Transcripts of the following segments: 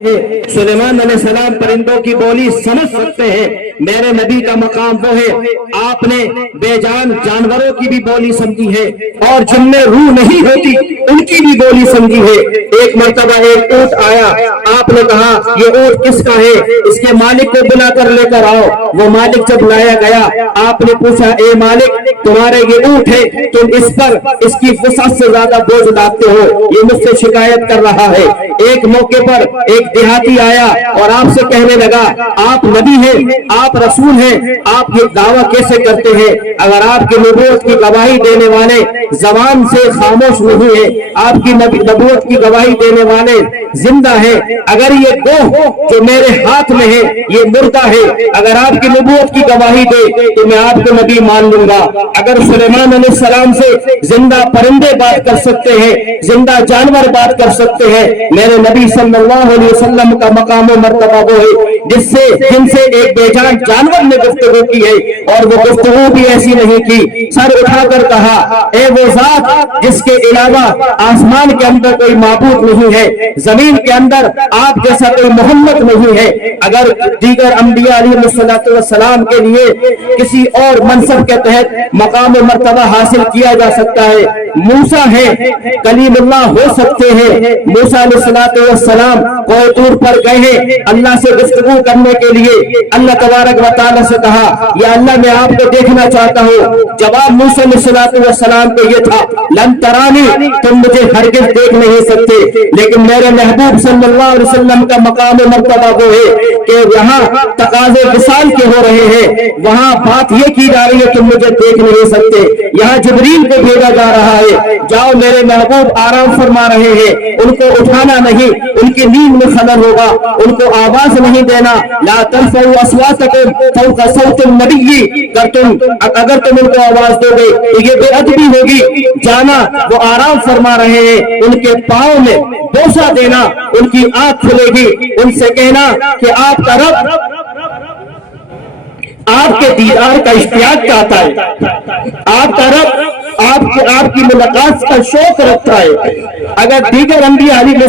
سلیمان علیہ السلام پرندوں کی بولی سمجھ سکتے ہیں. میرے نبی کا مقام وہ ہے آپ نے بے جان جانوروں کی بھی بولی سمجھی ہے اور جن میں روح نہیں ہوتی ان کی بھی بولی سمجھی ہے. ایک مرتبہ ایک اونٹ آیا, آپ نے کہا یہ اونٹ کس کا ہے, اس کے مالک کو بلا کر لے کر آؤ. وہ مالک جب لایا گیا آپ نے پوچھا اے مالک تمہارے یہ اونٹ ہے, تم اس پر اس کی وسعت سے زیادہ بوجھ لاتے ہو, یہ مجھ سے شکایت کر رہا ہے. ایک موقع پر ایک دیہاتی آیا اور آپ سے کہنے لگا آپ نبی ہیں, آپ رسول ہیں, آپ یہ دعویٰ کیسے کرتے ہیں اگر آپ کی نبوت کی گواہی دینے والے زبان سے خاموش نہیں ہیں, آپ کی نبوت کی گواہی دینے والے زندہ ہیں. اگر یہ گوہ جو میرے ہاتھ میں ہے یہ مردہ ہے, اگر آپ کی نبوت کی گواہی دے تو میں آپ کو نبی مان لوں گا. اگر سلیمان علیہ السلام سے زندہ پرندے بات کر سکتے ہیں, زندہ جانور بات کر سکتے ہیں, میرے نبی صلی اللہ علیہ وسلم کا مقام و مرتبہ وہ ہے جن سے ایک بے جان جانور نے گفتگو کی ہے, اور وہ گفتگو بھی ایسی نہیں کی. سر اٹھا کر کہا اے وہ ذات جس کے علاوہ آسمان کے اندر کوئی معبود نہیں ہے, زمین کے اندر آپ جیسا کوئی محمد نہیں ہے. اگر دیگر انبیاء علیہ السلام کے لیے کسی اور منصب کے تحت مقام و مرتبہ حاصل کیا جا سکتا ہے, موسیٰ ہے کلیم اللہ ہو سکتے ہیں. موسیٰ علیہ السلام کوہ طور پر گئے ہیں اللہ سے گفتگو کرنے کے لیے. اللہ تبارک و تعالیٰ سے کہا یا اللہ میں آپ کو دیکھنا چاہتا ہوں. جواب موسیٰ علیہ السلام کو یہ تھا لن ترانی, تم مجھے ہرگز دیکھ نہیں سکتے. لیکن میرے محبوب صلی اللہ علیہ وسلم کا مقام و مرتبہ وہ ہے کہ یہاں تقاضے وصال کے ہو رہے ہیں, وہاں بات یہ کی جا رہی ہے کہ مجھے دیکھ نہیں سکتے. یہاں جبریل کو بھیجا جا رہا ہے, جاؤ میرے محبوب آرام فرما رہے ہیں, ان کو اٹھانا نہیں, ان کی نیند میں خلل ہوگا, ان کو آواز نہیں دینا. لا ترفعوا اصواتکم فوق صوت النبی, اگر تم ان کو آواز دو گے تو یہ بے ادبی ہوگی. جانا وہ آرام فرما رہے ہیں, ان کے پاؤں میں بوسہ دینا, ان کی آنکھ کھلے گی, ان سے کہنا کہ آپ کا رب آپ کے دیدار کا اشتیاق چاہتا ہے, آپ کا رب آپ کی ملاقات کا شوق رکھتا ہے. اگر دیگر انبیاء علیہ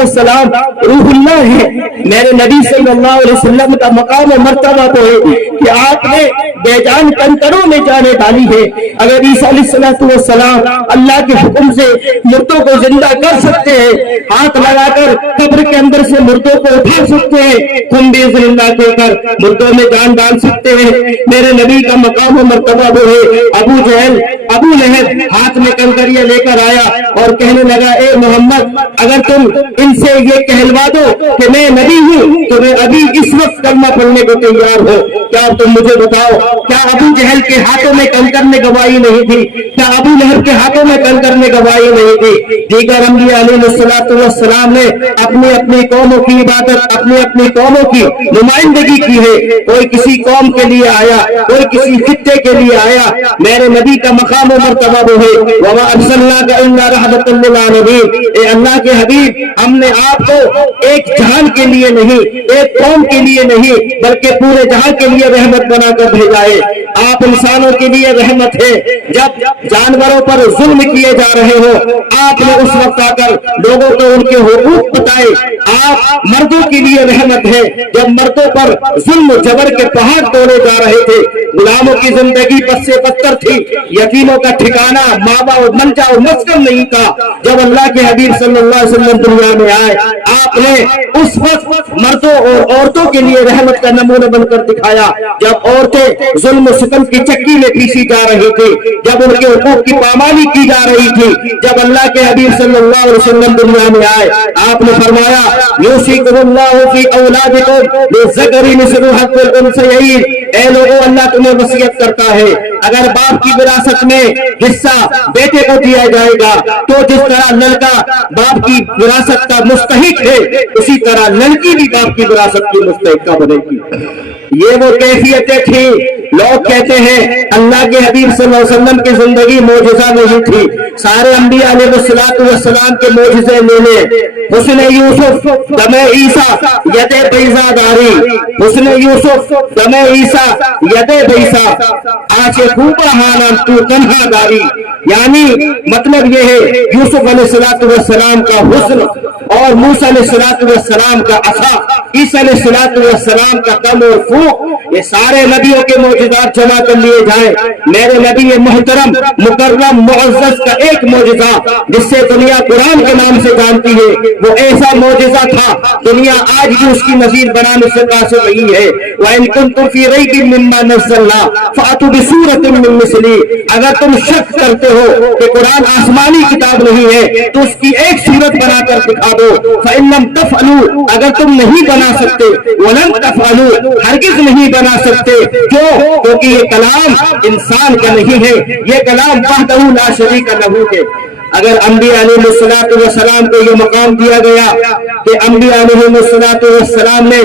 السلام روح اللہ ہے, میرے نبی صلی اللہ علیہ وسلم کا مقام و مرتبہ تو ہے کہ آپ نے بے جان کنکروں میں جانے ڈالی ہے. اگر عیسیٰ علیہ السلام اللہ کے حکم سے مردوں کو زندہ کر سکتے ہیں, ہاتھ لگا کر قبر کے اندر سے مردوں کو اٹھا سکتے ہیں, تم بھی زندہ کر مردوں میں جان ڈال سکتے ہیں. میرے نبی کا مقام و مرتبہ وہ ہے. ابو جہل ابو لہب ہاتھ میں کنکریاں لے کر آیا اور کہنے لگا اے محمد اگر تم ان سے یہ کہلوا دو کہ میں نبی ہوں تو میں ابھی اس وقت کلمہ پڑھنے کو تیار ہوں. کیا تم مجھے بتاؤ, کیا ابو جہل کے ہاتھوں میں کنکر نے گواہی نہیں تھی؟ کیا ابو لہب کے ہاتھوں میں کنکر نے گواہی نہیں تھی؟ دیگر انبیاء علیہ السلام نے اپنی اپنی قوموں کی عبادت اپنی اپنی قوموں کی نمائندگی کی ہے. کوئی کسی قوم کے لیے آیا, کوئی کسی خطے کے لیے آیا. میرے نبی کا مقام و مرتبہ وہ ہے وما ارسلناک الا رحمۃ للعالمین. اے اللہ کے حبیب ہم نے آپ کو ایک جہان کے لیے نہیں, ایک قوم کے لیے نہیں, بلکہ پورے جہان کے لیے رحمت بنا کر بھیجا ہے. آپ انسانوں کے لیے رحمت ہے. جب جانوروں پر ظلم کیے جا رہے ہو آپ نے اس وقت آ کر لوگوں کو ان کے حقوق بتائے. آپ مردوں کے لیے رحمت ہے. جب مردوں پر ظلم جبر کے پہاڑ توڑے جا رہے تھے, غلاموں کی زندگی پس سے پتھر تھی, یتیموں کا ٹھکانہ ماوا اور منجا اور مسکن نہیں تھا. جب اللہ کے حبیب صلی اللہ علیہ وسلم دنیا میں آئے آپ نے اس وقت مردوں اور عورتوں کے لیے رحمت کا نمونہ بن کر دکھایا. جب عورتیں ظلم و ستم کی چکی میں پیسی جا رہی تھی, جب ان کے حقوق کی پامالی کی جا رہی تھی, جب اللہ کے حبیب صلی اللہ علیہ وسلم دنیا میں آئے آپ نے فرمایا یوصیکم اللہ فی اولادکم للذکر مثل حظ الانثیین. اے لوگوں اللہ تمہیں وصیت کرتا ہے اگر باپ کی وراثت میں حصہ بیٹے کو دیا جائے گا تو جس طرح لڑکا باپ کی وراثت کا مستحق ہے اسی طرح لڑکی بھی باپ کی وراثت کی مستحق بنے گی. یہ وہ کیفیتیں تھیں. لوگ کہتے ہیں اللہ کے حبیب صلی اللہ علیہ وسلم کی زندگی معجزہ نہیں تھی. سارے انبیاء علیہ السلام کے معجزے لے لیں. حسن یوسف دم عیسیٰ ید بیضا داری, حسن یوسف دم عیسیٰ ید بیضا آج خوبہ حالم تو تنہا داری. یعنی مطلب یہ ہے یوسف علیہ السلام کا حسن اور موسیٰ علیہ السلام کا عصا، عیسیٰ علیہ السلام کا دم اور فوق، یہ سارے نبیوں کے معجزات جمع کر لیے جائیں، میرے نبی محترم مکرم معزز کا ایک معجزہ جس سے دنیا قرآن کے نام سے جانتی ہے، وہ ایسا معجزہ تھا دنیا آج بھی اس کی نظیر بنانے سے قاصر رہی ہے۔ وَإِن كُنتُمْ فِي رَيْبٍ مِّمَّا نَزَّلْنَا فَأْتُوا بِسُورَةٍ مِّن مِّثْلِهِ، اگر تم شک کرتے ہو کہ قرآن آسمانی کتاب نہیں ہے تو اس کی ایک صورت بنا کر دکھا دو۔ فَإِن لَّمْ تَفْعَلُوا، اگر تم نہیں بنا سکتے، وَلَن تَفْعَلُوا، ہرگز نہیں بنا سکتے، کیونکہ یہ کلام انسان کا نہیں ہے، یہ کلام وحدہ لا شریک لہ ہے۔ اگر انبیاء علیہ السلام کو یہ مقام دیا گیا کہ انبیاء علیہ السلام نے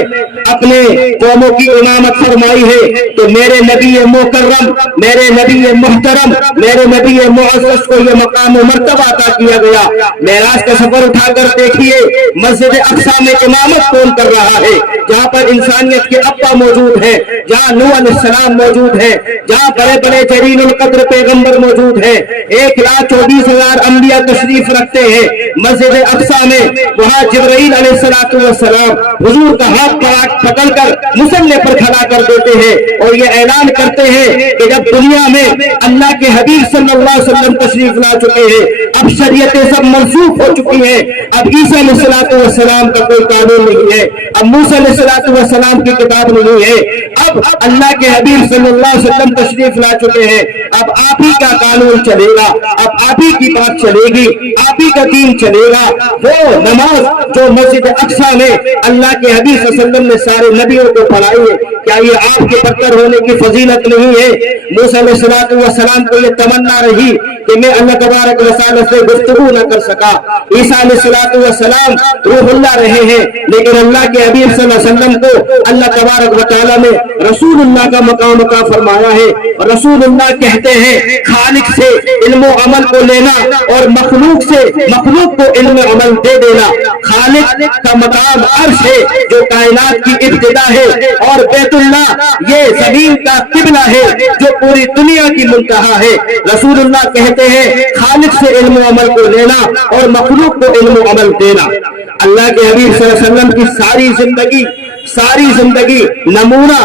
اپنے قوموں کی امامت فرمائی ہے، تو میرے نبی مکرم، میرے نبی محترم، میرے نبی معزز کو یہ مقام و مرتبہ عطا کیا گیا۔ معراج کا سفر اٹھا کر دیکھیے مسجد اقصی میں امامت کون کر رہا ہے، جہاں پر انسانیت کے ابا موجود ہیں، جہاں نوح علیہ السلام موجود ہے، جہاں بڑے بڑے جلیل القدر پیغمبر موجود ہیں، 1,24,000 انبیاء تشریف رکھتے ہیں مسجد اقصی میں، وہاں جبرائیل علیہ السلام حضور کا ہاتھ پکڑ کر مصلی پر کھڑا کر دیتے ہیں اور یہ اعلان کرتے ہیں کہ جب دنیا میں اللہ کے حبیب صلی اللہ علیہ وسلم تشریف لا چکے ہیں، اب شریعتیں سب منسوخ ہو چکی ہیں، اب عیسیٰ علیہ السلام کا کوئی قانون نہیں ہے، اب موسیٰ علیہ السلام کی کتاب نہیں ہے، اب اللہ کے حبیب صلی اللہ علیہ وسلم تشریف لا چکے ہیں، اب آپ ہی کا قانون چلے گا، اب آپ ہی کی بات چلے گی، آپ ہی کا دین چلے گا۔ وہ نماز جو مسجد اقصی میں اللہ کے حبیب صلی اللہ علیہ وسلم نے سارے نبیوں کو پڑھائی ہے، کیا یہ آپ کے پتھر ہونے کی فضیلت نہیں ہے؟ موسیٰ علیہ السلام کو یہ تمنا رہی کہ میں اللہ تبارک و تعالی سے گفتگو نہ کر سکا، عیسیٰ علیہ السلام روح اللہ رہے ہیں، لیکن اللہ کے حبیب صلی اللہ علیہ وسلم کو اللہ تبارک و تعالی نے رسول اللہ کا مقام عطا فرمایا ہے، اور رسول اللہ کہتے ہیں خالق سے علم و عمل کو لینا اور مخلوق سے مخلوق کو علم و عمل دے دینا۔ خالق کا مقام عرش ہے جو کائنات کی ابتدا ہے، اور بیت اللہ یہ زمین کا قبلہ ہے جو پوری دنیا کی منتہا ہے۔ رسول اللہ کہتے ہیں خالق سے علم و عمل کو لینا اور مخلوق کو علم و عمل دینا۔ اللہ کے حبیب صلی اللہ علیہ وسلم کی ساری زندگی نمونہ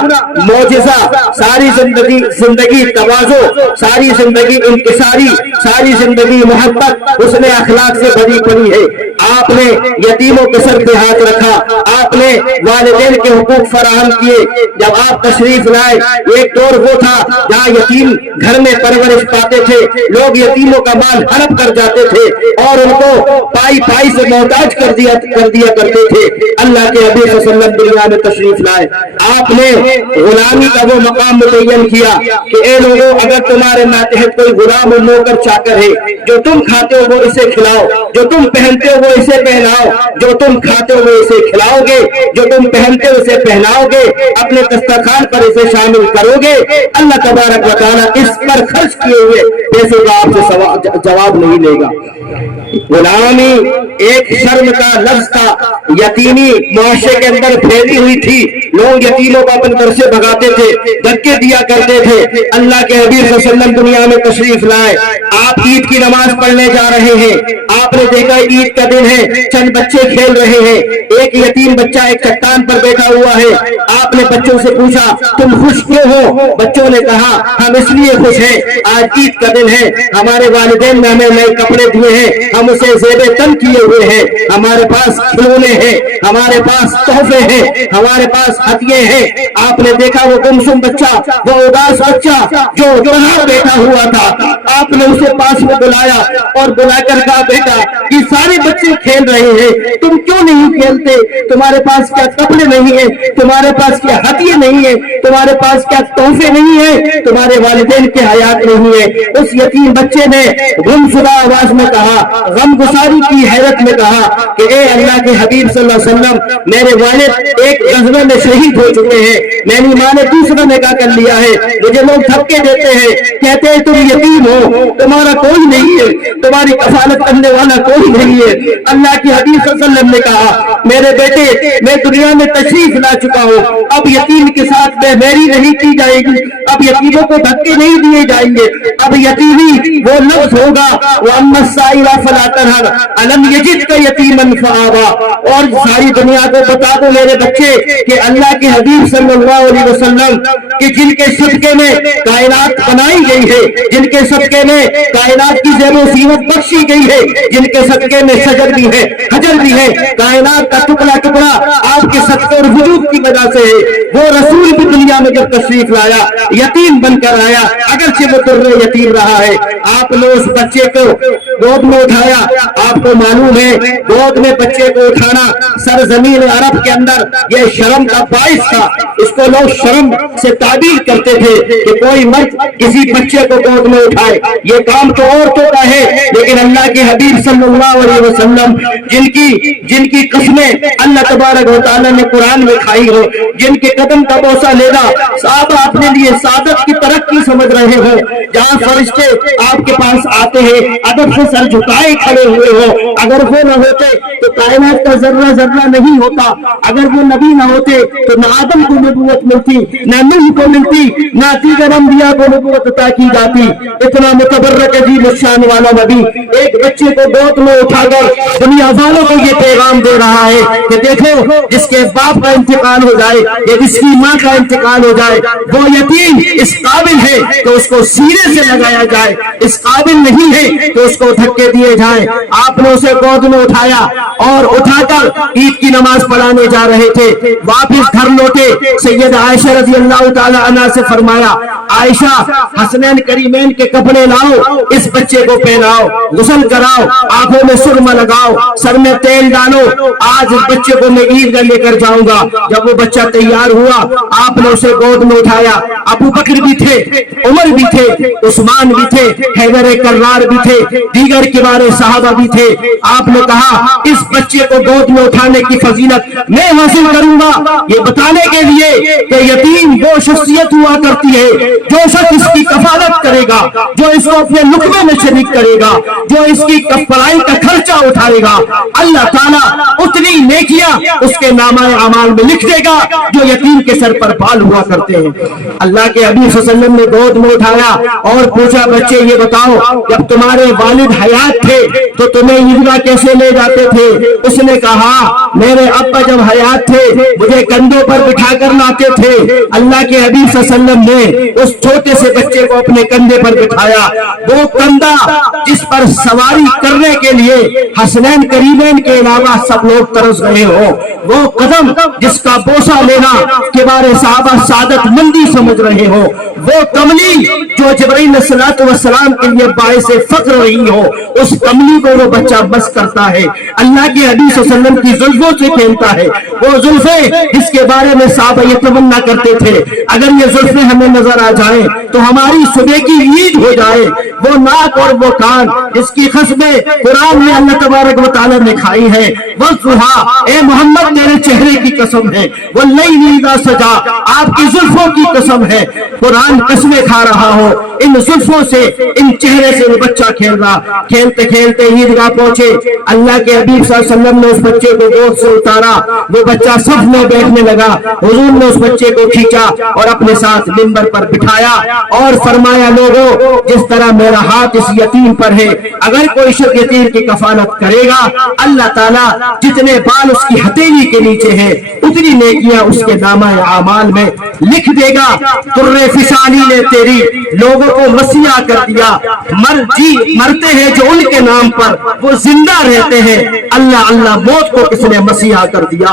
معجزہ، ساری زندگی تواضع، ساری زندگی انکساری، ساری زندگی محبت، حسن اخلاق سے بھری پڑی ہے۔ آپ نے یتیموں کے سر پہ ہاتھ رکھا، آپ نے والدین کے حقوق فراہم کیے۔ جب آپ تشریف لائے ایک دور وہ تھا جہاں یتیم گھر میں پرورش پاتے تھے، لوگ یتیموں کا مال ہڑپ کر جاتے تھے اور ان کو پائی سے محتاج کر دیا کرتے تھے۔ اللہ کے حبیب صلی اللہ علیہ وسلم دنیا میں تشریف لائے، آپ نے غلامی کا وہ مقام متعین کیا کہ اے لوگوں، اگر تمہارے ماتحت کوئی غلام اور نوکر چاکر ہے، جو تم کھاتے ہو وہ اسے کھلاؤ، جو تم پہنتے ہو وہ اسے پہناؤ، جو تم کھاتے ہو وہ اسے کھلاؤ گے، جو تم پہنتے ہو اسے پہناؤ گے، اپنے دسترخوان پر اسے شامل کرو گے، اللہ تبارک و تعالیٰ اس پر خرچ کیے ہوئے پیسے کا آپ سے جواب نہیں لے گا۔ غلامی ایک شرم کا لفظ تھا، یتیمی معاشرے کے اندر پھیلی ہوئی تھی، لوگ یتیموں کو اپنے گھر سے بھگاتے تھے، دھکے دیا کرتے تھے۔ اللہ کے حبیب صلی اللہ علیہ وسلم دنیا میں تشریف لائے، آپ عید کی نماز پڑھنے جا رہے ہیں، آپ نے دیکھا عید کا دن ہے، چند بچے کھیل رہے ہیں، ایک یتیم بچہ ایک چٹان پر بیٹھا ہوا ہے۔ آپ نے بچوں سے پوچھا تم خوش کیوں ہو؟ بچوں نے کہا ہم اس لیے خوش ہیں، آج عید کا دن ہے، ہمارے والدین نے ہمیں نئے کپڑے دیے ہیں، ہم اسے زیب تن کیے ہوئے ہیں، ہمارے پاس کھلونے ہیں، ہمارے پاس تحفے ہیں، ہمارے پاس ہدیے ہیں۔ آپ نے دیکھا وہ گمسم بچہ، وہ اداس بچہ جو تنہا بیٹھا ہوا تھا، آپ نے اسے پاس میں بلایا اور بلا کر کہا بیٹا یہ سارے بچے کھیل رہے ہیں، تم کیوں نہیں کھیلتے؟ تمہارے پاس کیا کپڑے نہیں ہیں؟ تمہارے پاس کیا ہدیے نہیں ہیں؟ تمہارے پاس کیا تحفے نہیں ہیں؟ تمہارے والدین کے حیات نہیں ہے؟ اس یتیم بچے نے گمشدہ آواز میں کہا، غم گساری کی حیرت میں کہا کہ اے اللہ کے حبیب صلی اللہ علیہ وسلم، میرے والد ایک غزوے میں شہید ہو چکے ہیں، میری ماں نے دوسرا نکاح کر لیا ہے، مجھے لوگ دھکے دیتے ہیں، کہتے ہیں تم یتیم ہو، तुम्हारा कोई नहीं है, तुम्हारी कफालत करने वाला कोई नहीं है। अल्लाह की हबीब सल्लल्लाहु अलैहि वसल्लम ने कहा, मेरे बेटे मैं दुनिया में तशरीफ ला चुका हूँ, अब यतीम के साथ बेमेरी नहीं की जाएगी, अब यतीमों को धक्के नहीं दिए जाएंगे, अब यतीमी वो लफ्ज होगा वो अम्मा साइला फला तनहर अलम यजिद का यतीमन फआवा। और सारी दुनिया को बता दो मेरे बच्चे कि अल्लाह के हबीब सल्लल्लाहु अलैहि वसल्लम कि जिनके सदके में कायनात बनाई गई है, जिनके सदके में कायनात की ज़ेब व ज़ीनत बख्शी गई है, जिनके सदके में शजर भी है, हजर भी है, कायनात का टुकड़ा टुकड़ा आपके सदके और वजूद की वजह से है। वो रसूल भी दुनिया में जब तशरीफ लाया यतीम बनकर आया, अगरचे वो दुर्रे यतीम रहा है। आपने उस बच्चे को गोद में उठाया, आपको मालूम है गोद में बच्चे को उठाना सरजमीन अरब के अंदर यह शर्म का बाइस था। इसको लोग शर्म से ताबीर करते थे कि कोई मर्द किसी बच्चे को गोद में उठाए, ये काम तो औरतों का है। लेकिन अल्लाह के हबीब सल्लल्लाहु अलैहि वसल्लम जिनकी कसमें अल्लाह तबारक व तआला ने कुरान में खाई हो, जिनके कदम का बोसा लेना साहबा अपने लिए सादत की तरक्की समझ रहे हो, जहाँ फरिश्ते आपके पास आते हैं अदब से सर झुकाए खड़े हुए हो, अगर वो न होते तो कायनात का जर्रा जर्रा नहीं होता, अगर वो नबी न होते तो न आदम को नबूवत मिलती, न नूह को मिलती, न दीगर अंबिया को नबूवत अता की जाती। इतना मुतबर्रक अजीब शान वाला नबी एक बच्चे को गोद में उठाकर दुनिया वालों को ये पैगाम दे रहा है कि देखो जिसके बाप का इंतकाल हो जाए या जिसकी माँ का इंतकाल हो जाए वो यतीम इस काबिल है तो उसको सीने से लगाया जाए, इस काबिल नहीं है तो उसको धक्के दिए जाए। आपने उसे गोद में उठाया और उठाकर ईद की नमाज पढ़ाने जा रहे थे, वापिस घर लौटे सैयद आयशा रज़ी अल्लाह ताला अन्हा से फरमाया, आयशा हसनैन करीमैन के कपड़े लाओ, इस बच्चे को पहनाओ, गुस्ल कराओ, आंखों में सुरमा लगाओ, सर में तेल डालो, आज इस बच्चे को मैं ईद लेकर जाऊंगा। जब वो बच्चा तैयार हुआ आपने उसे गोद में उठाया, अबू बकर भी थे, उमर भी थे, उस्मान भी थे, हैदर कर्रार भी थे, दीगर किबारे साहबा भी थे। आपने कहा इस बच्चे को गोद में उठाने की फजीलत मैं हासिल करूंगा, ये बताने के लिए कि यतीम वो शख्सियत हुआ करती है जो शख्स इसकी कफालत करेगा, जो इसको अपने लुक़मे में शरीक करेगा, जो इसकी पढ़ाई का खर्चा उठाएगा, अल्लाह ताला उतनी नेकियां उसके नामाए अमाल में लिख देगा जो यतीम के सर पर बाल हुआ करते हैं। अल्लाह के हबीब सल्लल्लाहु अलैहि वसल्लम ने गोद में उठाया और पूछा, बच्चे ये बताओ जब तुम्हारे वालिद हयात थे तो तुम्हें ईदगाह कैसे ले जाते थे? उसने कहा मेरे अब्बा जब हयात थे मुझे कंधों पर बिठा कर लाते थे। अल्लाह के हबीब सल्लल्लाहु अलैहि वसल्लम ने उस छोटे से बच्चे को अपने कंधे पर बिठाया, वो कंधा जिस पर सवारी करने के लिए हसनैन करीमैन के अलावा सब लोग तरस रहे हो, वो कदम जिसका बोसा लेना किबारे साहबा सादत मंदी समझ रहे हो, वो कमली जो जिब्रील अलैहिस्सलातु वस्सलाम के लिए बाइस फख्र रही हो, उस कमली को वो बच्चा बस करता है। अल्लाह के हबीब सल्लल्लाहु अलैहि वसल्लम की जुल्फों से खेलता है, वो जुल्फे जिसके बारे में साहबा ये तमन्ना करते थे अगर ये जुल्फे हमें नजर आ जाए तो हमारी सुबह की ईद हो जाए। वो नाक और वो कान जिसकी खस्में कुरान में अल्लाह तबारक व तआला ने खाई है, वो सुहा ए मोहम्मद तेरे चेहरे की कसम है, वो नई नींदा सजा आपकी जुल्फों की कसम है। कुरान कसमें खा रहा हो, इन जुल्फों से इन चेहरे से वो बच्चा खेल रहा। खेलते खेलते ईदगाह पहुंचे, अल्लाह के हबीब सल्लल्लाहु अलैहि वसल्लम ने उस बच्चे को गोद से उतारा, वो बच्चा सफ में बैठने लगा। हुजूर ने उस बच्चे को खींचा और अपने साथ मिंबर पर बिठाया और फरमाया, लोगों जिस तरह मेरा हाथ इस यतीम पर है, अगर कोई शख्स यतीम की कफालत करेगा अल्लाह ताला जितने बाल उसकी हथेली के नीचे है उतनी नेकियां उसके नामाए आमाल में लिख देगा। तुर्रे फिसानी ने तेरी लोगों को मसीहा कर दिया, मरते हैं जो उनके नाम पर वो जिंदा रहते हैं। अल्लाह अल्लाह मौत को किसने मसीहा कर दिया।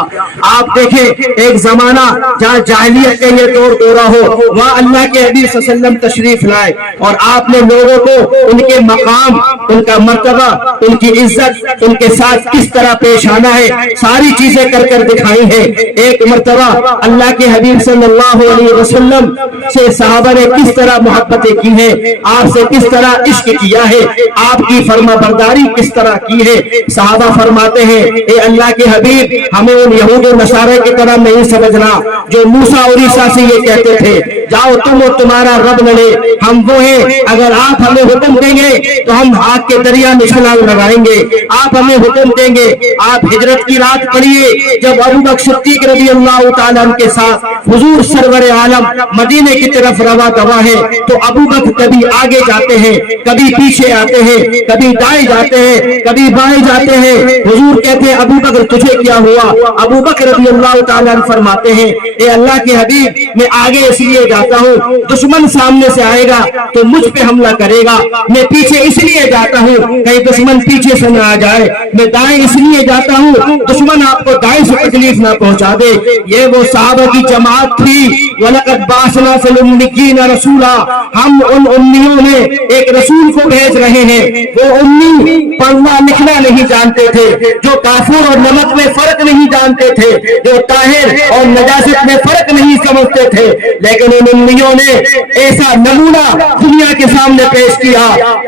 आप देखें एक जमाना जहाँ जाहिलियत का ये दौर दौरा हो, वहाँ अल्लाह के हबीब सल्लल्लाहु अलैहि वसल्लम तशरीफ लाए और आपने लोगों को उनके मकाम, उनका मर्तबा, उनकी इज्जत, उनके साथ किस तरह पेश निशाना है, सारी चीजें कर कर दिखाई है। एक मर्तबा अल्लाह के हबीब सल्लल्लाहु अलैहि वसल्लम से सहाबा ने किस तरह मोहब्बतें की है, आपसे किस तरह इश्क किया है, आपकी फर्मा बरदारी किस तरह की है। सहाबा फरमाते हैं, ए अल्लाह के हबीब, हमें उन यहूद नसारे की तरह नहीं समझना जो मूसा और ईसा से ये कहते थे, जाओ तुम और तुम्हारा रब लड़े, हम वो हैं, अगर आप हमें हुक्म देंगे तो हम आग के दरिया में छलांग लगाएंगे। आप हमें हुक्म देंगे, आप हिजरत की रात पढ़िए जब अबू बकर सिद्दीक रज़ी अल्लाह तआला अन्हु के साथ हुजूर सरवर आलम मदीने की तरफ रवा दवा है, तो अबू बकर कभी आगे जाते हैं, कभी पीछे आते हैं, कभी दाएं जाते हैं, कभी बाएं जाते हैं। हुजूर कहते हैं, अबू बकर तुझे क्या हुआ? अबू बकर रज़ी अल्लाह तआला अन्हु फरमाते हैं, ए अल्लाह के हबीब, मैं आगे इसलिए जाता हूँ, दुश्मन सामने से आएगा तो मुझ पे हमला करेगा। मैं पीछे इसलिए जाता हूँ कहीं दुश्मन पीछे से न आ जाए। मैं दाएं इसलिए जाता हूँ दुश्मन आपको दाएं से तकलीफ ना पहुंचा दे। ये वो सहाबा की जमात थी। वलक़द बाअसना फ़िल उम्मिय्यीना रसूला, हम उन उम्मियों में एक रसूल को भेज रहे हैं। वो उम्मी पढ़ना लिखना नहीं जानते थे, जो काफूर और नमक में फर्क नहीं जानते थे, जो ताहिर और नजासत में फर्क नहीं समझते थे, लेकिन उन उम्मियों ने ऐसा नमूना दुनिया के सामने पेश किया।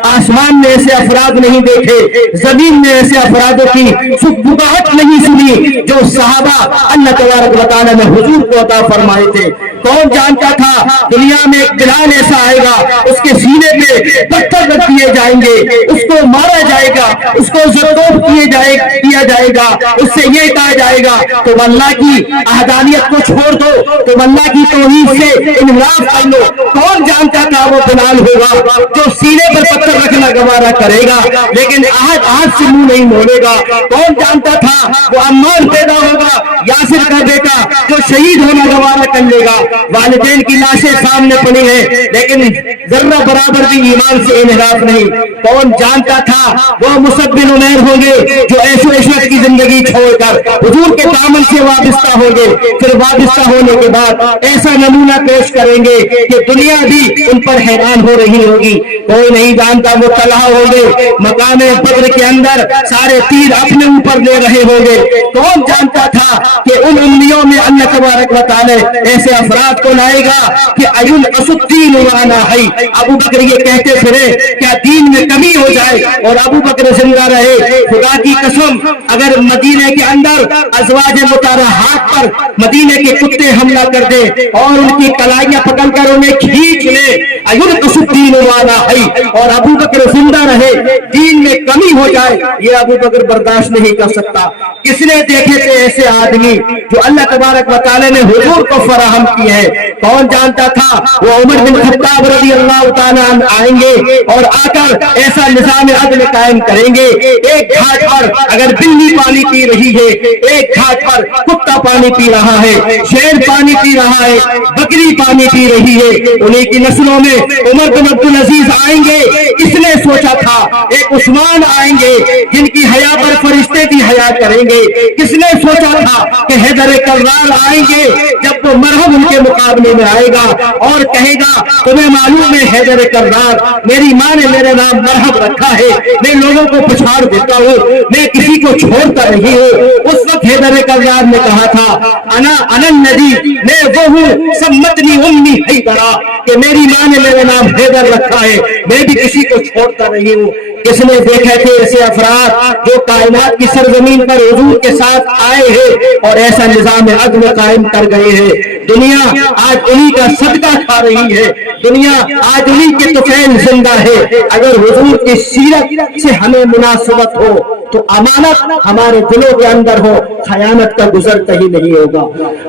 आसमान में ऐसे अफराद नहीं देखे, जमीन में ऐसे अफरादों की सुगबुगाहट नहीं सुनी जो सहाबा अल्लाह तबारक व तआला ने हुजूर को अता फरमाए थे। कौन जानता था दुनिया में एक बिलाल ऐसा आएगा, उसके सीने पे पत्थर रख दिए जाएंगे, उसको मारा जाएगा, उसको ज़रदोब किया जाएगा, उससे ये कहा जाएगा तो अल्लाह की अहदानियत को छोड़ दो, तो अल्लाह की तौहीद से इनराफ कर लो। कौन जानता था वो बिलाल होगा जो सीने पर पत्थर रखना गवारा करेगा लेकिन आज से मुंह नहीं मोड़ेगा। कौन जानता था वो अम्मार पैदा होगा, यासिर का बेटा, जो शहीद होना गवारा कर लेगा। वालिदैन की लाशें सामने पड़ी है लेकिन जर्रा बराबर भी ईमान से इनहराफ नहीं। कौन जानता था वो मुसअब बिन उमैर होंगे जो ऐशो इशरत की जिंदगी छोड़कर हुजूर के दामन से वाबस्ता होंगे, फिर वाबस्ता होने के बाद ऐसा नमूना पेश करेंगे कि दुनिया भी उन पर हैरान हो रही होगी। कोई नहीं जानता वो तलहा होंगे, मकाने बद्र के अंदर सारे तीर अपने ऊपर ले रहे होंगे। कौन जानता था कि उन उम्मियों में अल्लाह तबारक व तआला ऐसे अफराद को लाएगा कि अयुल असुद्दीन वाना है। अबू बकर ये कहते फिरे क्या दीन में कमी हो जाए और अबू बकर जिंदा रहे। खुदा की कसम, अगर मदीने के अंदर अज़वाज मुतारहात पर मदीने के कुत्ते हमला कर दे और उनकी कलाइयां पकड़कर उन्हें खींच ले, अयुल असुद्दीन वाना है, और अबू बकर जिंदा रहे, दीन में कमी हो जाए, ये अबू बकर बर्दाश्त नहीं कर सकता। किसने देखे थे ऐसे आदमी जो अल्लाह तबारक व तआला ने हुजूर को फराहम किए हैं? कौन जानता था वो उमर बिन खत्ताब रज़ी अल्लाह तआला अन्हु आएंगे और आकर ऐसा निज़ाम अदल कायम करेंगे। एक घाट पर अगर बिल्ली पानी पी रही है, एक घाट पर कुत्ता पानी पी रहा है, शेर पानी पी रहा है, बकरी पानी पी रही है, उन्हीं की नस्लों में उमर बिन अब्दुल अजीज आएंगे। किसने सोचा था एक उस्मान आएंगे जिनकी हया पर फरिश्ते भी हया करेंगे? किसने सोचा था कि हैदर कर्रार आएंगे जब वो मरहम उनके मुकाबले में आएगा और कहेगा तुम्हें मालूम है हैदर कर्रार, मेरी माँ ने मेरा नाम मरहम रखा है, मैं लोगों को पछाड़ देता हूँ, मैं किसी को छोड़ता नहीं हूँ। उस वक्त हैदर कर्रार ने कहा था अना अनन नदी, मैं वो हूँ सम्मतनी उम्मी हैदरा, कि मेरी माँ ने मेरा नाम हैदर रखा है, मैं भी किसी को छोड़ता नहीं हूँ। किसने देखे थे ऐसे अफराद जो कायनात की सरजमीन पर हुजूर के साथ आए हैं और ऐसा निजाम अदल कायम कर गए हैं? दुनिया आज उन्हीं का सदका खा रही है, दुनिया आज उन्हीं के तुफैल जिंदा है। अगर हुजूर की सीरत से हमें मुनासिबत हो तो अमानत हमारे दिलों के अंदर हो, खयानत का गुजर कहीं नहीं होगा।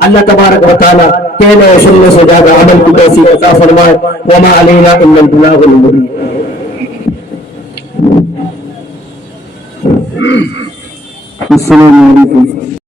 अल्लाह तबारक व तआला कहने और सुनने से ज्यादा अमल की तौफीक अता फरमाए। वमा अलैना इल्लल बलागुल मुबीन। अस्सलामु अलैकुम।